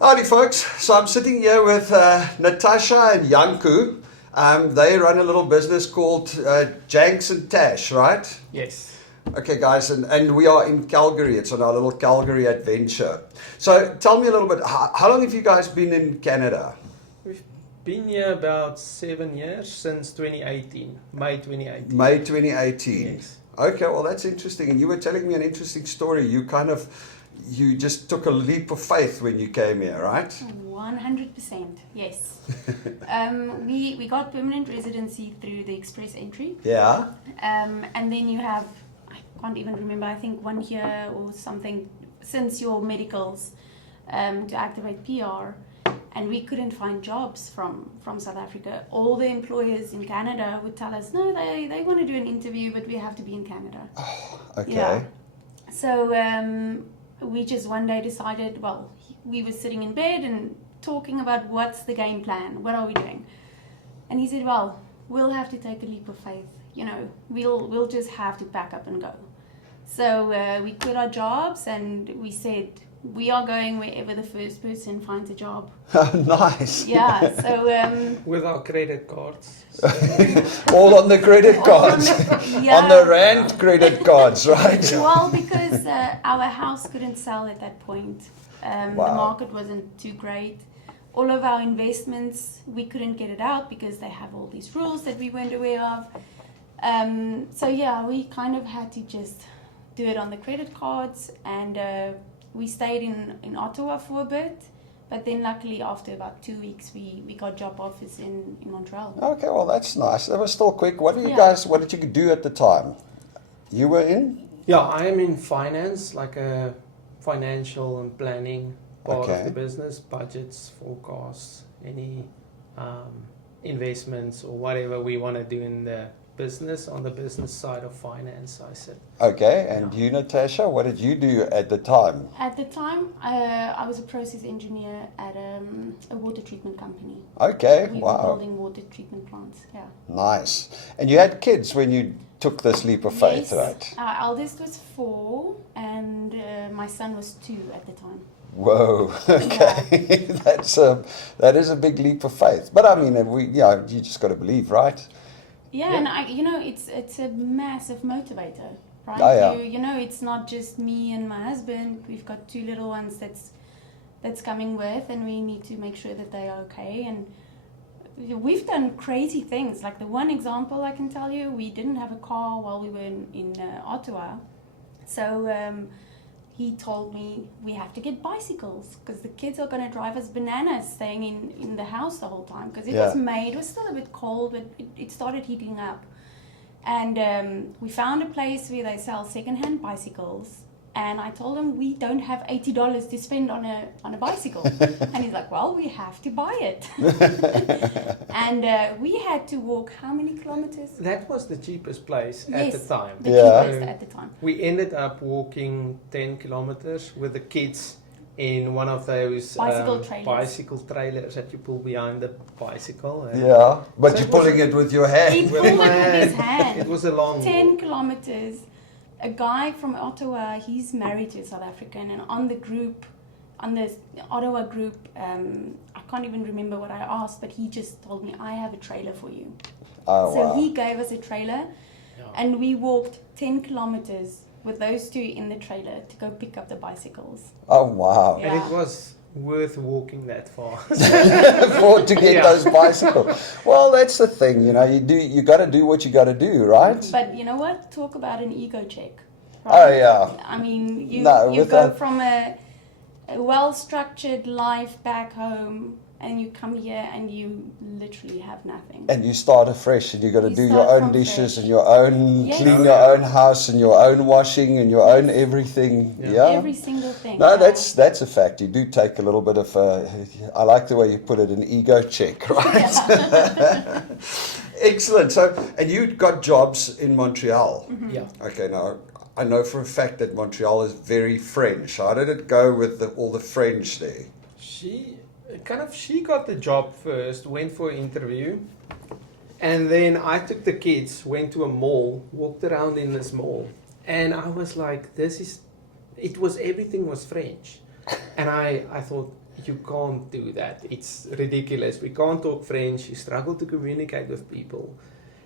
Howdy folks, so I'm sitting here with Natasha and Janco. They run a little business called Janx and Tash, right? Yes. Okay guys, and we are in Calgary. It's on our little Calgary adventure. So tell me a little bit, how long have you guys been in Canada? We've been here about 7 years, since 2018, May 2018. May 2018. Yes. Okay, well that's interesting. And you were telling me an interesting story. You just took a leap of faith when you came here, right? 100%, yes. We got permanent residency through the express entry. Yeah. And then you have, I can't even remember, I think 1 year or something since your medicals to activate PR. And we couldn't find jobs from South Africa. All the employers in Canada would tell us, no, they want to do an interview, but we have to be in Canada. Oh, okay. Yeah. So we just one day decided, well, we were sitting in bed and talking about what's the game plan, what are we doing? And he said, well, we'll have to take a leap of faith. You know, we'll just have to pack up and go. So we quit our jobs and we said, we are going wherever the first person finds a job. Nice. Yeah, so... With our credit cards. All on the credit cards. Yeah. On the rand credit cards, right? Well, because our house couldn't sell at that point. Wow. The market wasn't too great. All of our investments, we couldn't get it out because they have all these rules that we weren't aware of. So yeah, we kind of had to just do it on the credit cards, and we stayed in Ottawa for a bit. But then luckily after about 2 weeks, we got job offers in Montreal. Okay, well that's nice. That was still quick. What did you do at the time? You were in? Yeah, I am in finance, like a financial and planning part Okay. of the business, budgets, forecasts, any investments or whatever we want to do in the business, on the business side of finance, I said. Okay, and you, Natasha, what did you do at the time? At the time, I was a process engineer at a water treatment company. Okay, We were wow. building water treatment plants, yeah. Nice. And you had kids when you took this leap of faith, Yes, right? our eldest was 4 and my son was 2 at the time. Whoa, okay. That is a big leap of faith. But I mean, you just got to believe, right? Yeah, Yeah. and it's a massive motivator, right? Oh, yeah. You know, it's not just me and my husband. We've got 2 little ones that's coming with, and we need to make sure that they are okay. And we've done crazy things. Like the one example I can tell you, we didn't have a car while we were in Ottawa. So he told me we have to get bicycles because the kids are going to drive us bananas staying in the house the whole time. Because it was May, it was still a bit cold, but it started heating up. And we found a place where they sell secondhand bicycles. And I told him we don't have $80 to spend on a bicycle. And he's like, well, we have to buy it. And we had to walk how many kilometers? That was the cheapest place at the time. The Yeah. cheapest at the time. We ended up walking 10 kilometers with the kids in one of those bicycle trailers that you pull behind the bicycle. And Yeah, but So you're it was pulling it with your hand. He pulled it my with his hand. hand. It was a long 10 walk. kilometers. A guy from Ottawa, he's married to a South African, and on the Ottawa group, I can't even remember what I asked, but he just told me, I have a trailer for you. Oh, So wow. he gave us a trailer, Yeah. and we walked 10 kilometers with those 2 in the trailer to go pick up the bicycles. Oh, wow. Yeah. And it was worth walking that far. To get Yeah. those bicycles. Well, that's the thing, you got to do what you got to do, right? But you know what? Talk about an ego check. Oh, yeah. I mean, you with go that- from a well-structured life back home, and you come here and you literally have nothing. And you start afresh, and you got to You do your start own from dishes fresh. and your own, Yes. clean your own house and your own washing and your own everything. Yeah. Yeah. Every single thing. No, yeah. that's a fact. You do take a little bit of, I like the way you put it, an ego check, right? Yeah. Excellent. So, and you got jobs in Montreal. Mm-hmm. Yeah. Okay, now I know for a fact that Montreal is very French. How did it go with all the French there? She got the job first, went for an interview, and then I took the kids, went to a mall, walked around in this mall, and I was like, everything was French. And I thought, you can't do that. It's ridiculous. We can't talk French. You struggle to communicate with people.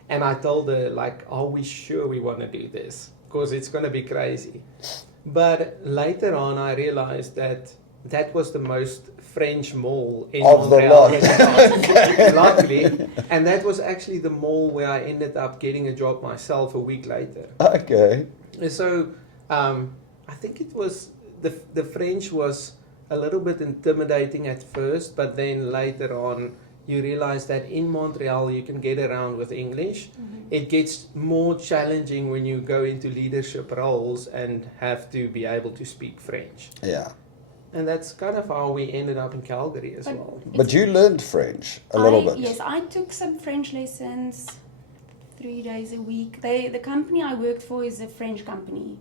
And I told her, like, are we sure we want to do this? Because it's going to be crazy. But later on, I realized that that was the most French mall in Of the Montreal. lot. Luckily. And that was actually the mall where I ended up getting a job myself a week later. Okay. So I think it was, the French was a little bit intimidating at first, but then later on, you realize that in Montreal you can get around with English. It gets more challenging when you go into leadership roles and have to be able to speak French. Yeah. And that's kind of how we ended up in Calgary as well. But you learned French a little bit. Yes, I took some French lessons 3 days a week. The company I worked for is a French company.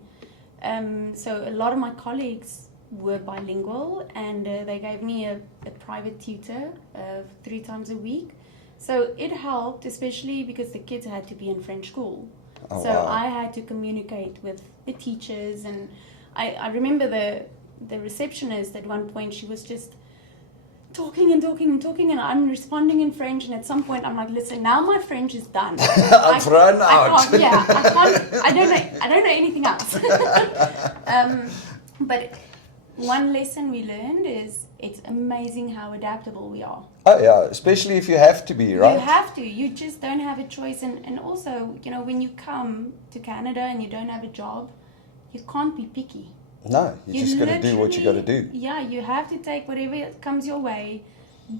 So a lot of my colleagues were bilingual, and they gave me a private tutor 3 times a week. So it helped, especially because the kids had to be in French school. Oh, so wow. I had to communicate with the teachers, and I remember the receptionist at one point, she was just talking and talking and talking, and I'm responding in French, and at some point I'm like, listen, now my French is done. I've run out. I don't know anything else. But one lesson we learned is it's amazing how adaptable we are. Oh, yeah. Especially if you have to be, right? You have to. You just don't have a choice. And also, you know, when you come to Canada and you don't have a job, you can't be picky. No, you just got to do what you got to do. Yeah, you have to take whatever comes your way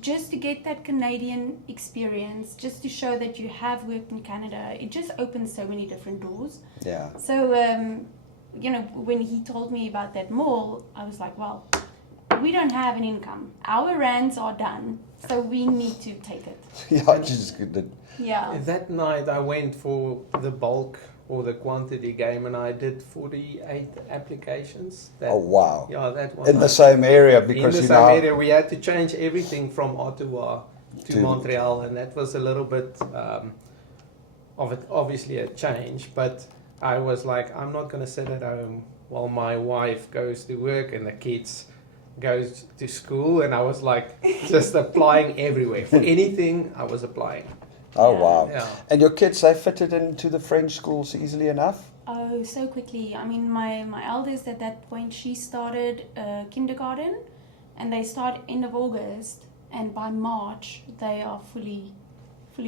just to get that Canadian experience, just to show that you have worked in Canada. It just opens so many different doors. Yeah. So, you know, when he told me about that mall, I was like, well, we don't have an income. Our rands are done, so we need to take it. Yeah, just good. Yeah. That night I went for the bulk or the quantity game, and I did 48 applications. Oh, wow. Yeah, that one. In the same area, because in you the know. same area, we had to change everything from Ottawa to Montreal, and that was a little bit of it, obviously a change. But I was like, I'm not going to sit at home while my wife goes to work and the kids goes to school, and I was like just applying everywhere for anything. I was applying. Oh, wow. Yeah. And your kids, they fitted into the French schools easily enough? Oh, so quickly. I mean, my eldest at that point, she started kindergarten, and they start end of August, and by March they are fully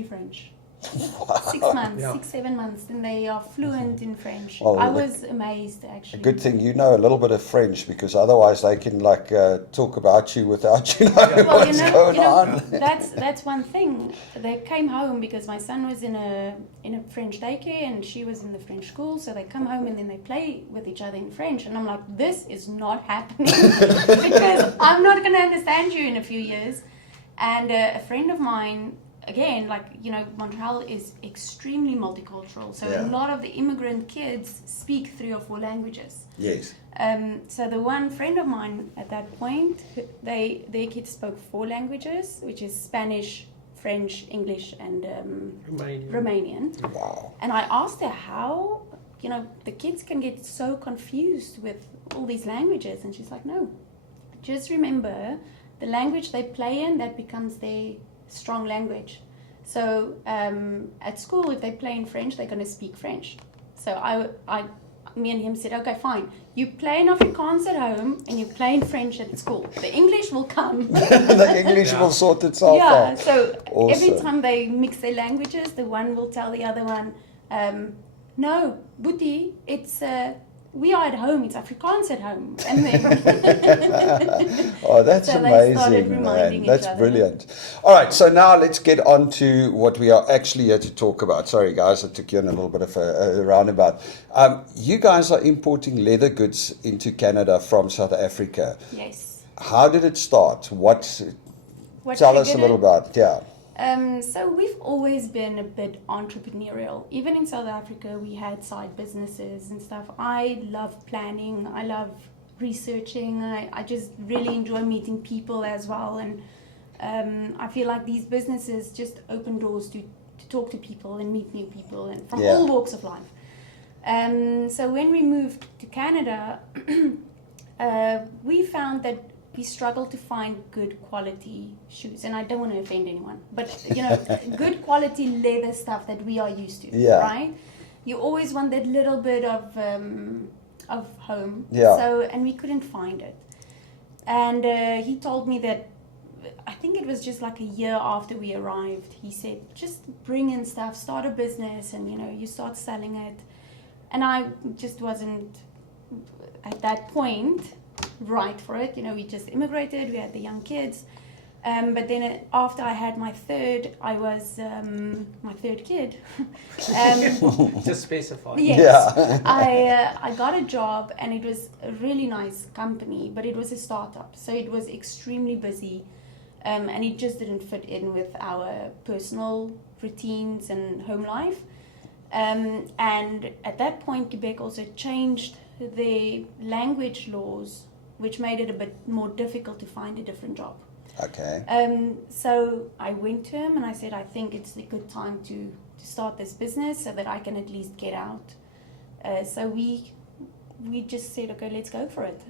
French. Wow. 6 months, Yeah. 6-7 months, and they are fluent in French. Well, I was amazed, actually. A good thing you know a little bit of French, because otherwise they can like talk about you without you knowing Well, what's going on. that's one thing. They came home because my son was in a French daycare and she was in the French school. So they come home and then they play with each other in French, and I'm like, this is not happening because I'm not going to understand you in a few years. And a friend of mine, again, like, you know, Montreal is extremely multicultural. So Yeah. a lot of the immigrant kids speak 3 or 4 languages. Yes. So the one friend of mine at that point, their kids spoke 4 languages, which is Spanish, French, English, and Romanian. Wow. And I asked her how, you know, the kids can get so confused with all these languages. And she's like, no, just remember the language they play in, that becomes their strong language. So at school, if they play in French, they're going to speak French. So me and him said, okay, fine. You play in Afrikaans at home and you play in French at school. The English will come. The English will sort itself Yeah, out. so every Awesome. time they mix their languages, the one will tell the other one, no, Boetie, it's... we are at home, it's Afrikaans at home. And then Oh, that's so they started amazing, reminding man. each That's other. brilliant. All right, so now let's get on to what we are actually here to talk about. Sorry, guys, I took you on a little bit of a roundabout. You guys are importing leather goods into Canada from South Africa. Yes. How did it start? What Tell us a triggered little it? about it. Yeah. So we've always been a bit entrepreneurial. Even in South Africa, we had side businesses and stuff. I love planning. I love researching. I just really enjoy meeting people as well. And I feel like these businesses just open doors to talk to people and meet new people and from all walks of life. So when we moved to Canada, we found that we struggle to find good quality shoes, and I don't want to offend anyone, but you know, good quality leather stuff that we are used to, Yeah. right? You always want that little bit of home. Yeah. So, and we couldn't find it, and he told me that. I think it was just like a year after we arrived. He said, just bring in stuff, start a business, and you know, you start selling it. And I just wasn't at that point right for it. You know, we just immigrated, we had the young kids. But then after I had my third, I was my third kid. Just specify. Yes, Yeah. I got a job, and it was a really nice company, but it was a startup, so it was extremely busy. And it just didn't fit in with our personal routines and home life. And at that point, Quebec also changed their language laws, which made it a bit more difficult to find a different job. Okay. So I went to him and I said, I think it's a good time to start this business so that I can at least get out. So we just said, okay, let's go for it.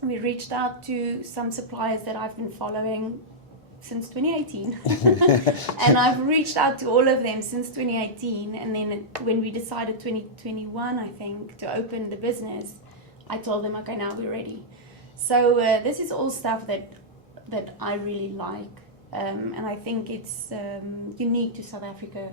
We reached out to some suppliers that I've been following since 2018. And I've reached out to all of them since 2018. And then when we decided 2021, I think, to open the business, I told them, okay, now we're ready. So this is all stuff that I really like. And I think it's unique to South Africa.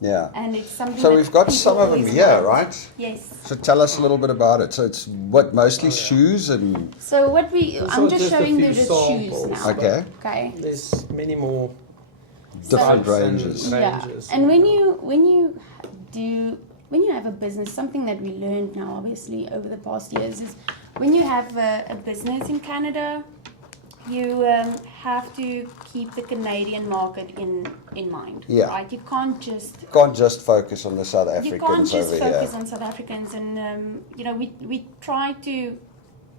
Yeah. And it's something So that we've got people some of them always here, want. right? Yes. So tell us a little bit about it. So it's what, mostly Oh, yeah. shoes and... So what we, So I'm just just a showing few you the shoes samples. now. Okay. Okay. There's many more Different types and ranges. ranges. Yeah. And when you have a business, something that we learned now, obviously, over the past years, is when you have a business in Canada, you have to keep the Canadian market in mind. Yeah. Right? You can't just focus on the South you Africans can't just over focus here. on South Africans, and you know, we try to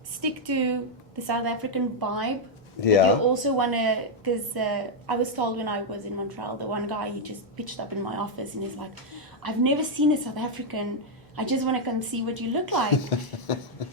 stick to the South African vibe. Yeah. You also want to, because I was told when I was in Montreal, the one guy, he just pitched up in my office and he's like, I've never seen a South African. I just want to come see what you look like.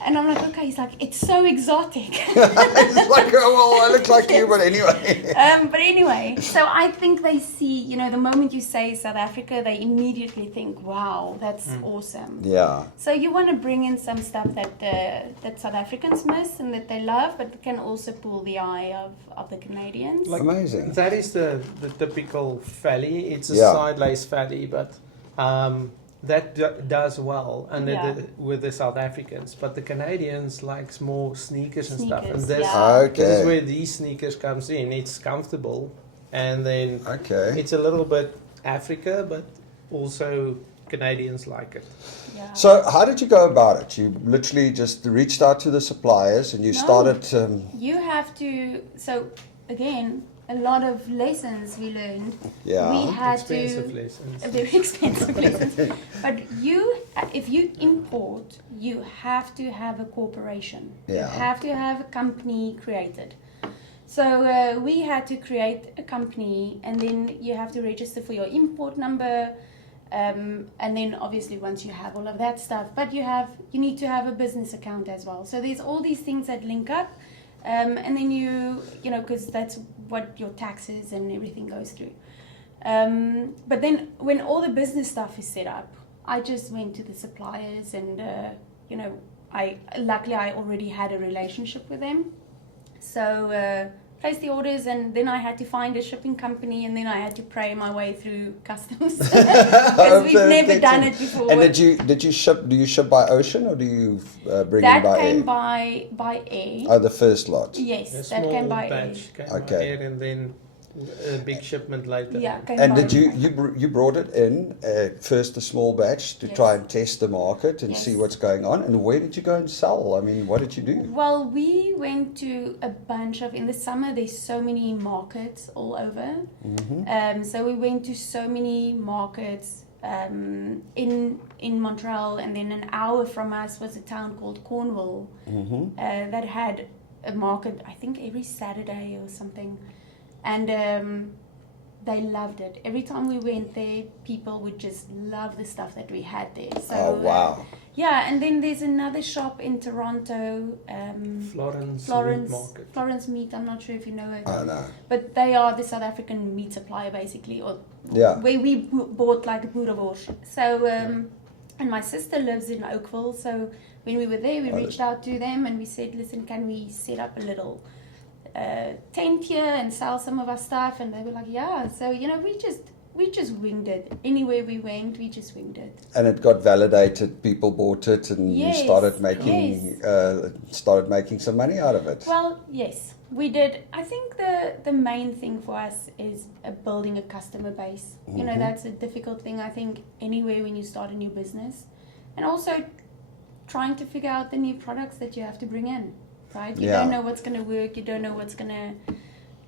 And I'm like, okay. He's like, it's so exotic. It's like, oh, well, I look like you, but anyway. But anyway, so I think they see, you know, the moment you say South Africa, they immediately think, wow, that's awesome. Yeah. So you want to bring in some stuff that South Africans miss and that they love, but can also pull the eye of the Canadians. Like, Amazing. That is the typical valley. It's a Yeah. side lace valley, but that does well under Yeah. with the South Africans. But the Canadians likes more sneakers and stuff, and Sneakers, this, yeah. this is Okay. where these sneakers comes in. It's comfortable, and then Okay. it's a little bit Africa, but also Canadians like it. Yeah. So how did you go about it? You literally just reached out to the suppliers and you No. started... You have to, so again, a lot of lessons we learned. Yeah. We had Expensive to, lessons. very expensive lessons. But if you import, you have to have a corporation. You Yeah. have to have a company created. So we had to create a company, and then you have to register for your import number. And then obviously once you have all of that stuff, but you need to have a business account as well. So there's all these things that link up, and then you know, because that's what your taxes and everything goes through. But then when all the business stuff is set up, I just went to the suppliers, and you know, luckily I already had a relationship with them, so placed the orders, and then I had to find a shipping company, and then I had to pray my way through customs because we've never done it before. And did you ship? Do you ship by ocean or do you bring that in by came air? by air. Oh, the first lot. Yes, A that small came by air. batch came Okay. by air, and then a big shipment later. Yeah, came And by did you brought it in first a small batch to Yes. try and test the market and Yes. see what's going on? And where did you go and sell? I mean, what did you do? Well, we went to a bunch of, in the summer there's so many markets all over. Mm-hmm. So we went to so many markets in Montreal, and then an hour from us was a town called Cornwall Mm-hmm. that had a market, I think every Saturday or something. And they loved it. Every time we went there, people would just love the stuff that we had there. So, Oh, wow. Yeah, and then there's another shop in Toronto, Florence Meat. I'm not sure if you know it. Oh, no. But they are the South African meat supplier, basically, or Yeah. where we bought like boerewors. So, and my sister lives in Oakville, so when we were there, we reached out to them and we said, listen, can we set up a little tent here and sell some of our stuff? And they were like, yeah. So, you know, we just winged it. Anywhere we went, we just winged it. And it got validated. People bought it, and Yes, you started making some money out of it. Well, yes, we did. I think the main thing for us is building a customer base. You know, that's a difficult thing, I think, anywhere when you start a new business. And also trying to figure out the new products that you have to bring in, right? You don't know what's going to work. You don't know what's going to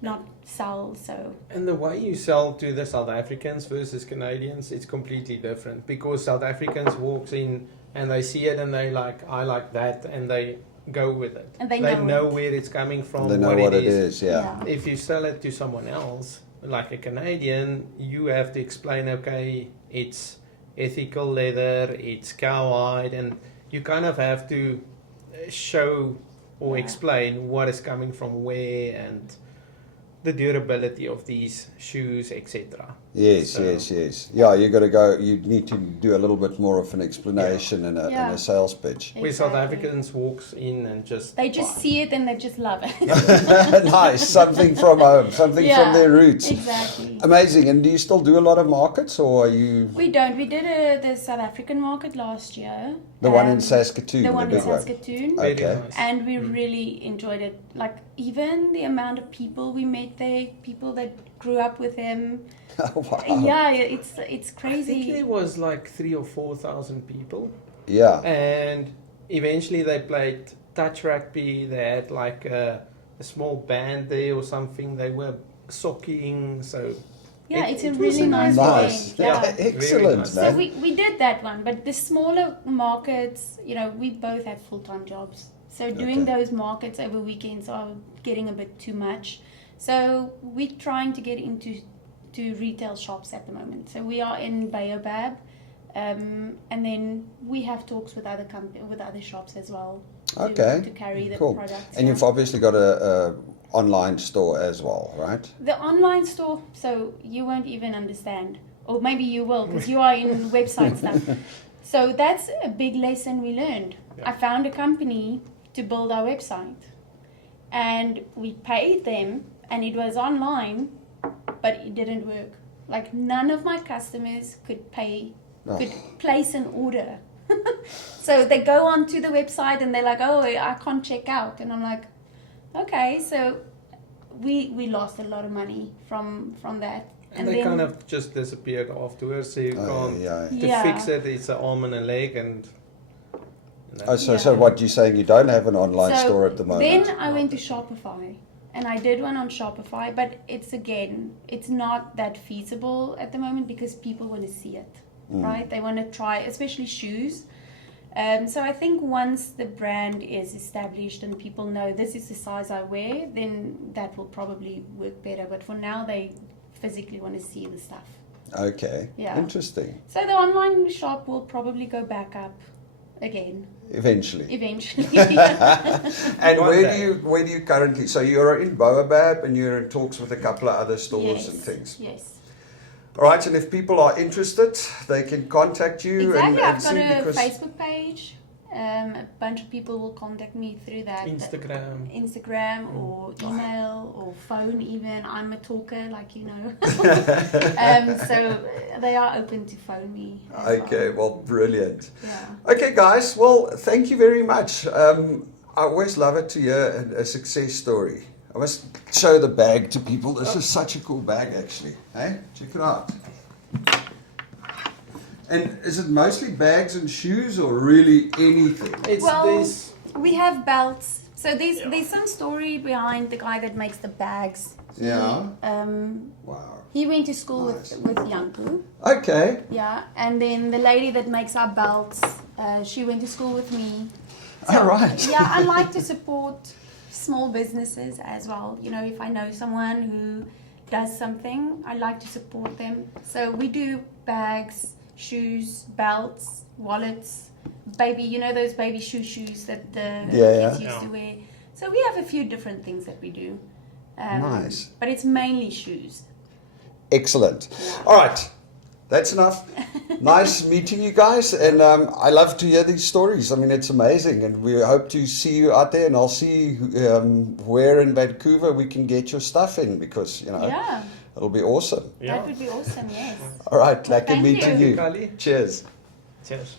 not sell. So, and the way you sell to the South Africans versus Canadians, it's completely different, because South Africans walks in and they see it and they like, I like that, and they go with it. And they know where it's coming from. They know what it is. Yeah. If you sell it to someone else, like a Canadian, you have to explain, okay, it's ethical leather, it's cowhide, and you kind of have to show or explain what is coming from where and the durability of these shoes, etc. Yes. Yeah, you got to go. You need to do a little bit more of an explanation and a sales pitch. Where South Africans walks in and they just see it and they just love it. Nice, something from home, something from their roots. Exactly. Amazing. And do you still do a lot of markets, or are you? We don't. We did the South African market last year. The one in Saskatoon. The one in big Saskatoon. One. Okay. nice. And we really enjoyed it. Like, even the amount of people we met there, people that grew up with him. Wow. Yeah, it's I crazy. think there was like 3,000 or 4,000 people. Yeah. And eventually they played touch rugby. They had like a small band there or something. They were socking. So Yeah, it's a was really nice game. Yeah, excellent. nice. So we did that one, but the smaller markets, you know, we both have full-time jobs. So doing those markets over weekends are getting a bit too much. So we're trying to get into retail shops at the moment. So we are in Baobab, and then we have talks with other shops as well to carry the products. And you've obviously got a online store as well, right? The online store, so you won't even understand, or maybe you will, because you are in website stuff. So that's a big lesson we learned. I found a company to build our website, and we paid them, and it was online, but it didn't work. Like, none of my customers could place an order. So they go onto the website and they're like, oh, I can't check out. And I'm like, okay. So we lost a lot of money from that. And they kind of just disappeared afterwards. So you can't to fix it. It's an arm and a leg, and so what you're saying? You don't have an online store at the moment. Then I went to Shopify. And I did one on Shopify, but it's not that feasible at the moment, because people want to see it, right? They want to try, especially shoes. So I think once the brand is established and people know this is the size I wear, then that will probably work better. But for now, they physically want to see the stuff. Okay. Yeah. Interesting. So the online shop will probably go back up again. Eventually. And where do you currently? So you're in Baobab and you're in talks with a couple of other stores and things. Yes. All right, and if people are interested, they can contact you. Exactly. And I've got a Facebook page. A bunch of people will contact me through that. Instagram or email or phone even. I'm a talker, like you know. So they are open to phone me. Okay, well, brilliant. Yeah. Okay, guys, well, thank you very much. I always love it to hear a success story. I must show the bag to people. This is such a cool bag, actually. Hey, check it out. And is it mostly bags and shoes, or really anything? We have belts. So there's some story behind the guy that makes the bags. Yeah. Wow. He went to school with Janco. Okay. Yeah, and then the lady that makes our belts, she went to school with me. So, all right. Yeah, I like to support small businesses as well. You know, if I know someone who does something, I like to support them. So we do bags, shoes, belts, wallets, baby, you know those baby shoes that the Yeah, kids yeah. used to wear. So we have a few different things that we do. Nice. But it's mainly shoes. Excellent. Yeah. All right. That's enough. Nice meeting you guys, and I love to hear these stories. I mean, it's amazing, and we hope to see you out there, and I'll see where in Vancouver we can get your stuff in, because, you know, Yeah, it'll be awesome. Yeah. that would be awesome, yes. All right, like Thank meeting you. you. Kali. Cheers. Cheers.